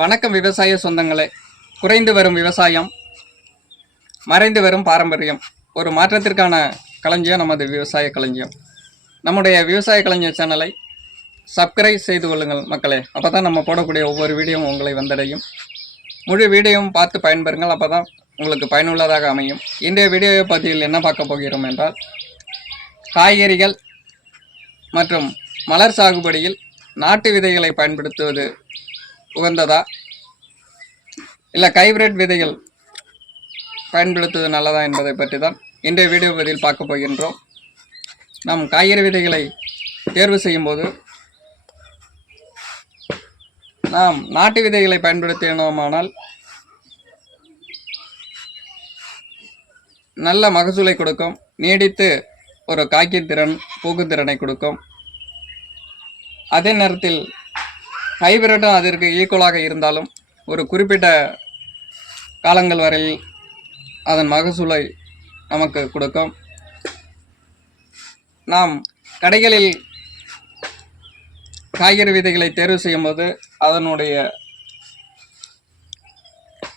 வணக்கம் விவசாய சொந்தங்களே. குறைந்து வரும் விவசாயம், மறைந்து வரும் பாரம்பரியம், ஒரு மாற்றத்திற்கான களஞ்சியம் நமது விவசாய களஞ்சியம். நம்முடைய விவசாய களஞ்சியம் சேனலை சப்ஸ்கிரைப் செய்து கொள்ளுங்கள் மக்களே. அப்போ தான் நம்ம போடக்கூடிய ஒவ்வொரு வீடியோவும் உங்களை வந்தடையும். முழு வீடியோவும் பார்த்து பயன்பெறுங்கள். அப்போ தான் உங்களுக்கு பயனுள்ளதாக அமையும். இன்றைய வீடியோ பதிவில் என்ன பார்க்க போகிறோம் என்றால், காய்கறிகள் மற்றும் மலர் சாகுபடியில் நாட்டு விதைகளை பயன்படுத்துவது உகந்ததா, இல்லை ஹைபிரிட் விதைகள் பயன்படுத்துவது நல்லதா என்பதை பற்றி தான் இன்றைய வீடியோ பதிவில் பார்க்க போகின்றோம். நாம் காய்கறி விதைகளை தேர்வு செய்யும் போது நாம் நாட்டு விதைகளை பயன்படுத்தினோமானால் நல்ல மகசூலை கொடுக்கும், நீடித்து ஒரு காய்க்கும் திறன், பூக்கும் திறனை கொடுக்கும். அதே நேரத்தில் ஹைபிரிட்டும் அதற்கு ஈக்குவலாக இருந்தாலும் ஒரு குறிப்பிட்ட காலங்கள் வரையில் அதன் மகசூலை நமக்கு கொடுக்கும். நாம் கடைகளில் காய்கறி விதைகளை தேர்வு செய்யும் போது அதனுடைய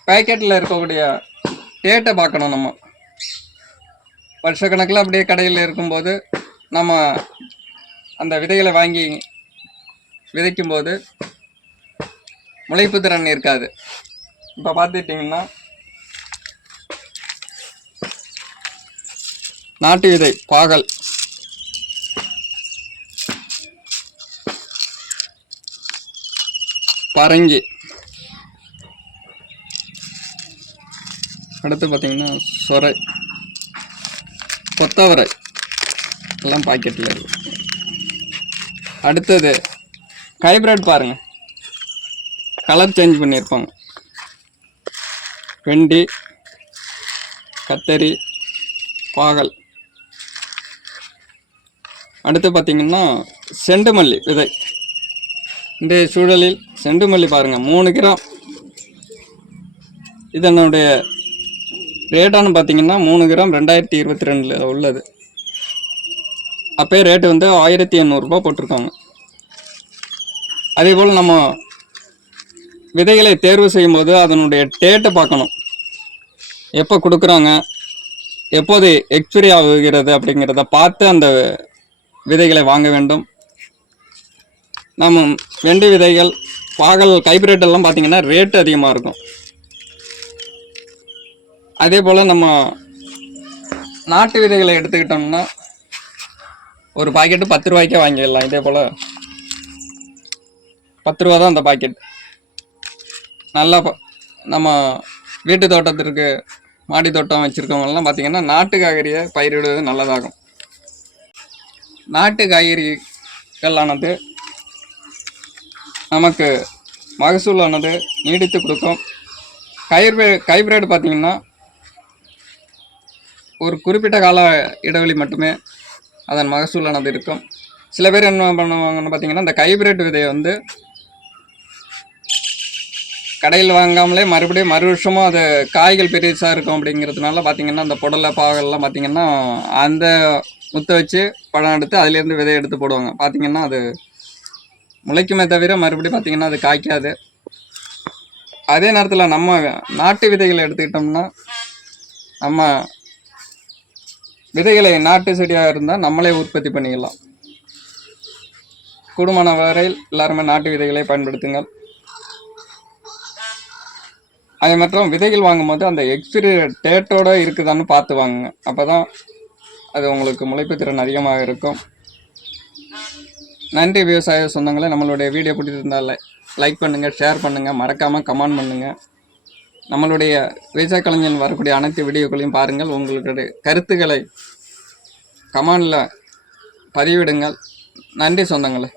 பேக்கெட்டில் இருக்கக்கூடிய டேட்டை பார்க்கணும். நம்ம வருஷக்கணக்கில் அப்படியே கடையில் இருக்கும்போது நம்ம அந்த விதைகளை வாங்கி விதைக்கும்போது முளைப்பு திறன் இருக்காது. இப்போ பார்த்துட்டிங்கன்னா நாட்டு விதை பாகல், பரங்கி, அடுத்து பார்த்திங்கன்னா சொரை, கொத்தவரை எல்லாம் பாக்கெட்டில் இருக்கு. அடுத்தது ஹைபிரிட் பாருங்கள், கலர் சேஞ்ச் பண்ணியிருப்பாங்க. வெண்டி, கத்தரி, பாகல். அடுத்து பார்த்திங்கன்னா செண்டுமல்லி விதை. இன்றைய சூழலில் செண்டுமல்லி பாருங்கள் 3 கிராம். இதனுடைய ரேட்டானு பார்த்திங்கன்னா 3 கிராம் 2022 உள்ளது. அப்போயே ரேட்டு வந்து 1800 ரூபா போட்டிருக்காங்க. அதே போல் நம்ம விதைகளை தேர்வு செய்யும்போது அதனுடைய டேட்டை பார்க்கணும். எப்போ கொடுக்குறாங்க, எப்போது எக்ஸ்பிரி ஆகுகிறது அப்படிங்கிறத பார்த்து அந்த விதைகளை வாங்க வேண்டும். நம்ம வெண்டி விதைகள், பாகல், ஹைபிரிட் எல்லாம் பார்த்திங்கன்னா ரேட்டு அதிகமாக இருக்கும். அதே போல் நம்ம நாட்டு விதைகளை எடுத்துக்கிட்டோம்னா ஒரு பாக்கெட்டு 10 ரூபாய்க்கே வாங்கிடலாம். இதே போல் 10 ரூபா தான் அந்த பாக்கெட். நல்லா நம்ம வீட்டு தோட்டத்திற்கு மாடி தோட்டம் வச்சுருக்கவங்கலாம் பார்த்திங்கன்னா நாட்டு காய்கறியை பயிரிடுவது நல்லதாகும். நாட்டு காய்கறிகளானது நமக்கு மகசூலானது நீடித்து கொடுக்கும். ஹைபிரிட் பார்த்திங்கன்னா ஒரு குறிப்பிட்ட கால இடைவெளி மட்டுமே அதன் மகசூலானது இருக்கும். சில பேர் என்ன பண்ணுவாங்கன்னு பார்த்திங்கன்னா இந்த ஹைபிரிட் விதையை வந்து கடையில் வாங்காமலே மறுபடியும் மறு வருஷமும் அது காய்கள் பெருசாக இருக்கும் அப்படிங்கிறதுனால பார்த்திங்கன்னா அந்த புடலை பாகெல்லாம் பார்த்திங்கன்னா அந்த முத்தை வச்சு பழம் எடுத்து அதுலேருந்து விதை எடுத்து போடுவாங்க. பார்த்திங்கன்னா அது முளைக்குமே தவிர மறுபடியும் பார்த்திங்கன்னா அது காய்க்காது. அதே நேரத்தில் நம்ம நாட்டு விதைகளை எடுத்துக்கிட்டோம்னா நம்ம விதைகளை நாட்டு செடியாக இருந்தால் நம்மளே உற்பத்தி பண்ணிக்கலாம். கூடுமான வரையில் எல்லாருமே நாட்டு விதைகளை பயன்படுத்துங்கள். அதே மற்றும் விதைகள் வாங்கும்போது அந்த எக்ஸ்பிரி டேட்டோடு இருக்குதான்னு பார்த்து வாங்குங்க. அப்போ தான் அது உங்களுக்கு முளைப்பு திறன் அதிகமாக இருக்கும். நன்றி விவசாய சொந்தங்களே. நம்மளுடைய வீடியோ பிடிச்சிருந்தால் லைக் பண்ணுங்கள், ஷேர் பண்ணுங்கள், மறக்காமல் கமெண்ட் பண்ணுங்கள். நம்மளுடைய விவசாய கலைஞர்கள் வரக்கூடிய அனைத்து வீடியோக்களையும் பாருங்கள். உங்களுடைய கருத்துக்களை கமெண்டில் பதிவிடுங்கள். நன்றி சொந்தங்களே.